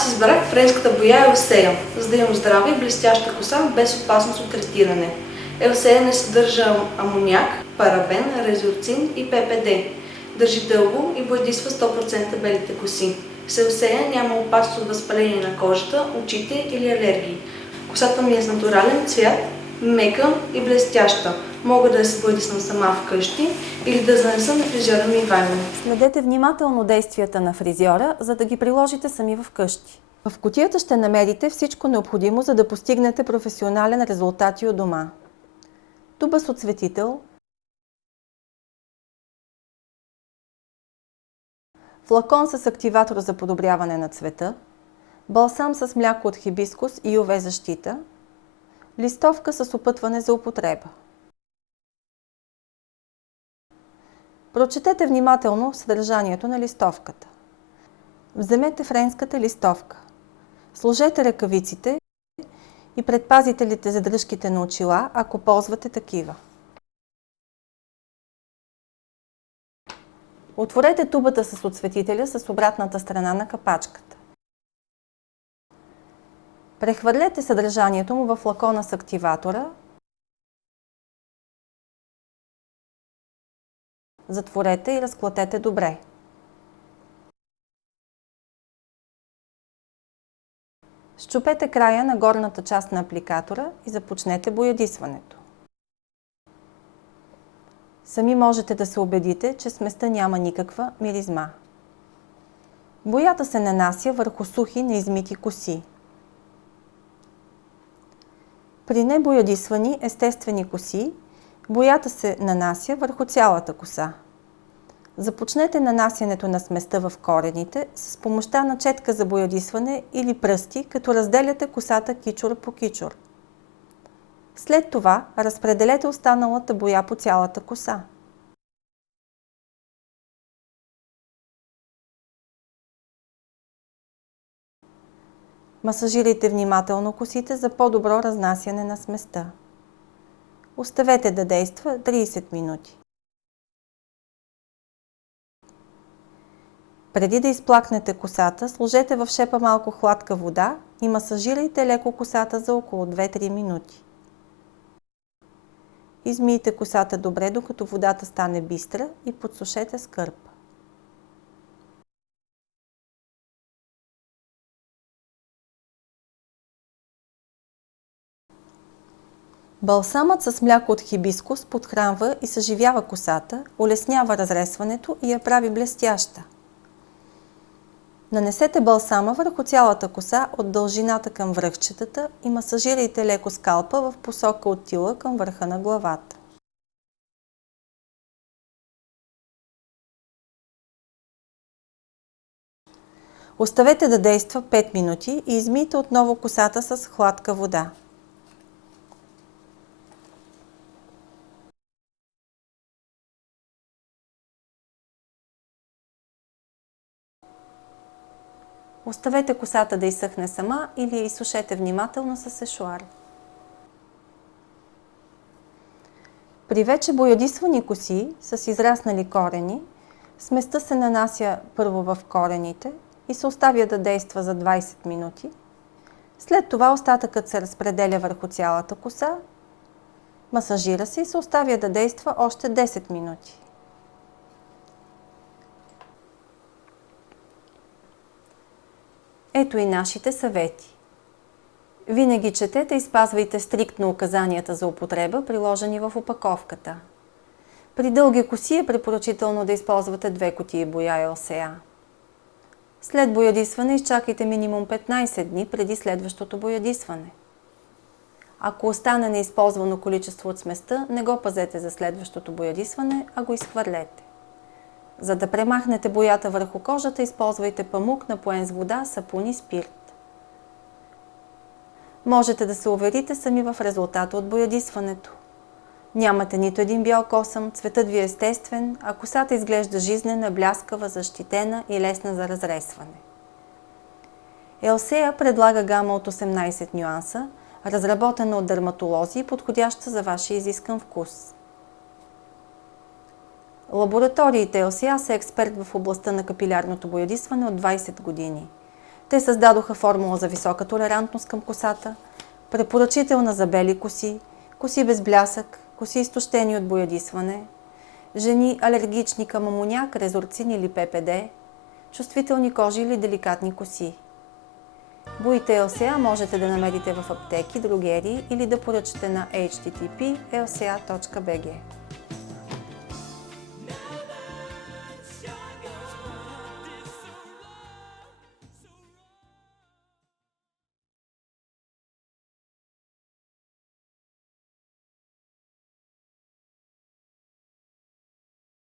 Аз избрах френската боя Елсея, за да имам здрава и блестяща коса без опасност от третиране. Елсея не съдържа амоняк, парабен, резорцин и ППД. Държи дълго и боядисва 100% белите коси. С Елсея няма опасност от възпаление на кожата, очите или алергии. Косата ми е с натурален цвят, мека и блестяща. Мога да я се боядисвам сама вкъщи или да занеса на фризьора ми Ивайло. Следете внимателно действията на фризьора, за да ги приложите сами вкъщи. В кутията ще намерите всичко необходимо, за да постигнете професионален резултат и у дома. Туба с осветител, флакон с активатор за подобряване на цвета, балсам с мляко от хибискус и UV защита, листовка с опътване за употреба. Прочетете внимателно съдържанието на листовката. Вземете френската листовка. Сложете ръкавиците и предпазителите за дръжките на очила, ако ползвате такива. Отворете тубата с осветителя с обратната страна на капачката. Прехвърлете съдържанието му във флакона с активатора. Затворете и разклатете добре. Счупете края на горната част на апликатора и започнете боядисването. Сами можете да се убедите, че сместа няма никаква миризма. Боята се нанася върху сухи, неизмити коси. При небоядисвани естествени коси, боята се нанася върху цялата коса. Започнете нанасянето на сместа в корените с помощта на четка за боядисване или пръсти, като разделяте косата кичур по кичур. След това разпределете останалата боя по цялата коса. Масажирайте внимателно косите за по-добро разнасяне на сместа. Оставете да действа 30 минути. Преди да изплакнете косата, сложете в шепа малко хладка вода и масажирайте леко косата за около 2-3 минути. Измийте косата добре, докато водата стане бистра и подсушете с кърпа. Балсамът с мляко от хибискус подхранва и съживява косата, улеснява разресването и я прави блестяща. Нанесете балсама върху цялата коса от дължината към връхчетата и масажирайте леко скалпа в посока от тила към върха на главата. Оставете да действа 5 минути и измийте отново косата с хладка вода. Оставете косата да изсъхне сама или я изсушете внимателно с сешоар. При вече боядисвани коси с израснали корени, сместа се нанася първо в корените и се оставя да действа за 20 минути. След това остатъкът се разпределя върху цялата коса, масажира се и се оставя да действа още 10 минути. Ето и нашите съвети. Винаги четете и спазвайте стриктно указанията за употреба, приложени в опаковката. При дълги коси е препоръчително да използвате 2 кутии боя Елсея. След боядисване изчакайте минимум 15 дни преди следващото боядисване. Ако остане неизползвано количество от сместа, не го пазете за следващото боядисване, а го изхвърлете. За да премахнете боята върху кожата, използвайте памук, напоен с вода, сапун и спирт. Можете да се уверите сами в резултата от боядисването. Нямате нито един бял косъм, цветът ви е естествен, а косата изглежда жизнена, бляскава, защитена и лесна за разресване. Елсея предлага гама от 18 нюанса, разработена от дерматолози и подходяща за вашия изискан вкус. Лабораториите Елсея са експерт в областта на капилярното боядисване от 20 години. Те създадоха формула за висока толерантност към косата, препоръчителна за бели коси, коси без блясък, коси изтощени от боядисване, жени алергични към амоняк, резорцин или ППД, чувствителни кожи или деликатни коси. Буите LCA можете да намерите в аптеки, дрогерии или да поръчате на http lca.bg.